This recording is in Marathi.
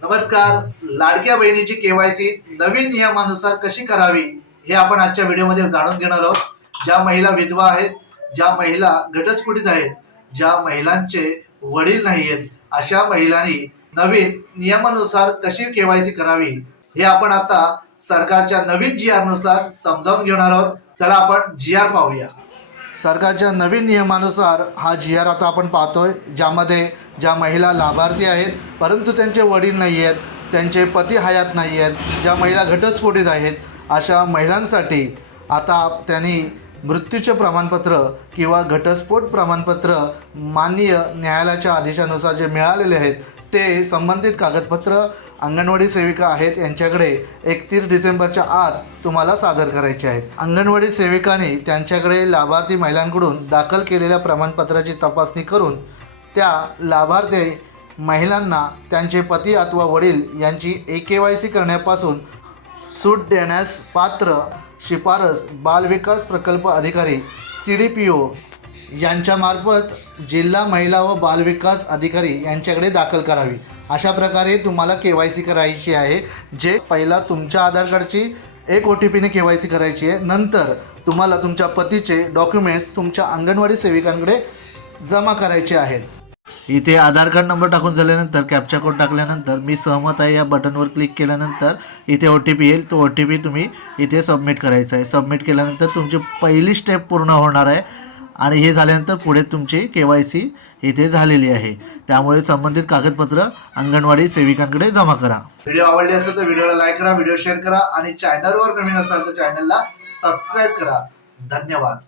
नमस्कार. लाडक्या बहिणीची केवायसी नवीन नियमानुसार कशी करावी हे आपण आजच्या व्हिडिओमध्ये जाणून घेणार आहोत. ज्या महिला विधवा आहेत, ज्या महिला घटस्फोटित आहेत, ज्या महिलांचे वडील नाही आहेत, अशा महिलांनी नवीन नियमानुसार कशी केवायसी करावी हे आपण आता सरकारच्या नवीन जी आर नुसार समजावून घेणार आहोत. चला आपण जी आर पाहूया. सरकारच्या नवीन नियमानुसार हा जी आर आता आपण पाहतोय, ज्यामध्ये ज्या महिला लाभार्थी आहेत परंतु त्यांचे वडील नाही आहेत, त्यांचे पती हयात नाही आहेत, ज्या महिला घटस्फोटित आहेत, अशा महिलांसाठी आता त्यांनी मृत्यूचे प्रमाणपत्र किंवा घटस्फोट प्रमाणपत्र माननीय न्यायालयाच्या आदेशानुसार जे मिळालेले आहेत ते संबंधित कागदपत्र अंगणवाडी सेविका आहेत यांच्याकडे 31 डिसेंबरच्या आत तुम्हाला सादर करायचे आहेत. अंगणवाडी सेविकांनी त्यांच्याकडे लाभार्थी महिलांकडून दाखल केलेल्या प्रमाणपत्राची तपासणी करून त्या लाभार्थी महिलांना त्यांचे पती अथवा वडील यांची केवायसी करण्यापासून सूट देण्यास पात्र शिफारस बालविकास प्रकल्प अधिकारी CDPO यांच्यामार्फत जिल्हा महिला व बालविकास अधिकारी यांच्याकडे दाखल करावी. अशा प्रकारे तुम्हाला केवायसी करायची आहे. जे पहिला तुमच्या आधार कार्डची एक OTPने केवायसी करायची आहे. नंतर तुम्हाला तुमच्या पतीचे डॉक्युमेंट्स तुमच्या अंगणवाडी सेविकांकडे जमा करायचे आहेत. इथे आधार कार्ड नंबर टाकून झाल्यानंतर कॅप्चा कोड टाकल्यानंतर मी सहमत आहे या बटनवर क्लिक केल्यानंतर इथे OTP येईल. तो OTP तुम्ही इथे सबमिट करायचा आहे. सबमिट केल्यानंतर तुमची पहिली स्टेप पूर्ण होणार आहे आणि हे झाल्यानंतर पुढे तुमची केवायसी इथे झालेली आहे. त्यामुळे संबंधित कागदपत्र अंगणवाडी सेविकांकडे जमा करा. व्हिडिओ आवडले असेल तर व्हिडिओला लाईक करा, व्हिडिओ शेअर करा आणि चॅनलवर नवीन असाल तर चॅनलला सबस्क्राईब करा. धन्यवाद.